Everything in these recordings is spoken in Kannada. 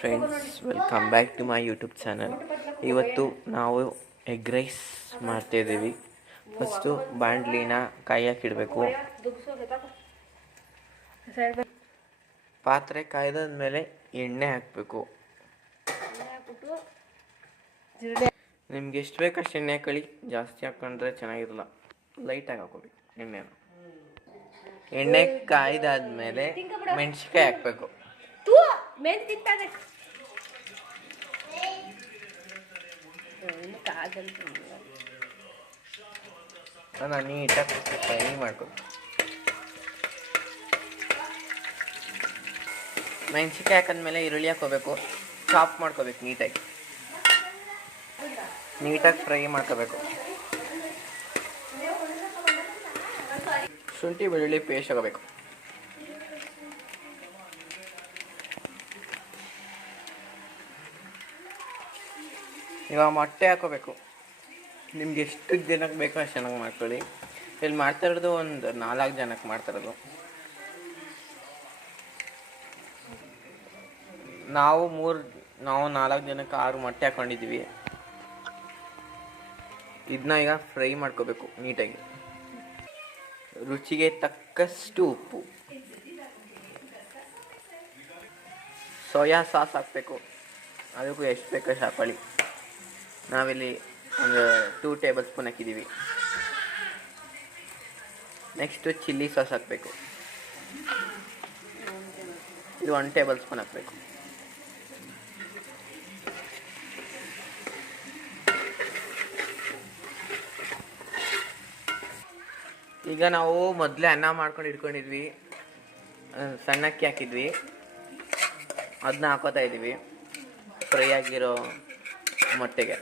Friends, welcome back to my YouTube channel. ಇವತ್ತು ನಾವು ಎಗ್ ರೈಸ್ ಮಾಡ್ತಾಯಿದ್ದೀವಿ. ಫಸ್ಟು ಬಾಣಲಿನ ಕಾಯಕ್ಕಿಡಬೇಕು. ಪಾತ್ರೆ ಕಾಯ್ದಾದ್ಮೇಲೆ ಎಣ್ಣೆ ಹಾಕಬೇಕು. ನಿಮ್ಗೆ ಎಷ್ಟು ಬೇಕು ಅಷ್ಟು ಎಣ್ಣೆ ಹಾಕೊಳ್ಳಿ. ಜಾಸ್ತಿ ಹಾಕೊಂಡ್ರೆ ಚೆನ್ನಾಗಿರಲ್ಲ. ಲೈಟಾಗಿ ಹಾಕೋಬೇಕು ಎಣ್ಣೆನ. ಎಣ್ಣೆ ಕಾಯ್ದಾದ್ಮೇಲೆ ಮೆಣಸಿನ್ಕಾಯಿ ಹಾಕಬೇಕು. ನಾನು ನೀಟಾಗಿ ಫ್ರೈ ಮಾಡ್ಬೇಕು. ಮೆಣಸಿನ್ಕಾಯಿ ಹಾಕಿದ್ಮೇಲೆ ಈರುಳ್ಳಿ ಹಾಕೋಬೇಕು. ಚಾಪ್ ಮಾಡ್ಕೋಬೇಕು. ನೀಟಾಗಿ ಫ್ರೈ ಮಾಡ್ಕೋಬೇಕು. ಶುಂಠಿ ಬೆಳ್ಳುಳ್ಳಿ ಪೇಸ್ಟ್ ಹಾಕೋಬೇಕು. ಇವಾಗ ಮೊಟ್ಟೆ ಹಾಕೋಬೇಕು. ನಿಮ್ಗೆ ಎಷ್ಟು ಜನಕ್ಕೆ ಬೇಕೋ ಅಷ್ಟು ಚೆನ್ನಾಗಿ ಮಾಡ್ಕೊಳ್ಳಿ. ಇಲ್ಲಿ ಮಾಡ್ತಾ ಇರೋದು ಒಂದು 4 ಜನಕ್ಕೆ ಮಾಡ್ತಾಯಿರೋದು. ನಾವು 4 ಜನಕ್ಕೆ 6 ಮೊಟ್ಟೆ ಹಾಕ್ಕೊಂಡಿದ್ದೀವಿ. ಇದನ್ನ ಈಗ ಫ್ರೈ ಮಾಡ್ಕೋಬೇಕು ನೀಟಾಗಿ. ರುಚಿಗೆ ತಕ್ಕಷ್ಟು ಉಪ್ಪು, ಸೋಯಾ ಸಾಸ್ ಹಾಕಬೇಕು. ಅದಕ್ಕೂ ಎಷ್ಟು ಬೇಕಷ್ಟು ಹಾಕೊಳ್ಳಿ. ನಾವಿಲ್ಲಿ ಒಂದು 2 ಟೇಬಲ್ ಸ್ಪೂನ್ ಹಾಕಿದ್ದೀವಿ. ನೆಕ್ಸ್ಟು ಚಿಲ್ಲಿ ಸಾಸ್ ಹಾಕಬೇಕು. ಇದು 1 ಟೇಬಲ್ ಸ್ಪೂನ್ ಹಾಕಬೇಕು. ಈಗ ನಾವು ಮೊದಲೇ ಅನ್ನ ಮಾಡ್ಕೊಂಡು ಇಟ್ಕೊಂಡಿದ್ವಿ. ಸಣ್ಣಕ್ಕಿ ಹಾಕಿದ್ವಿ. ಅದನ್ನ ಹಾಕೋತಾ ಇದ್ದೀವಿ ಫ್ರೈ ಆಗಿರೋ ಮೊಟ್ಟೆಗೆ.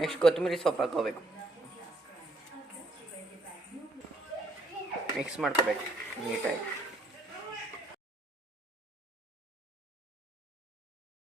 ನೆಕ್ಸ್ಟ್ ಕೊತ್ತಂಬರಿ ಸೊಪ್ಪು ಹಾಕೋಬೇಕು. ಮಿಕ್ಸ್ ಮಾಡ್ಕೋಬೇಕು ನೀಟಾಗಿ.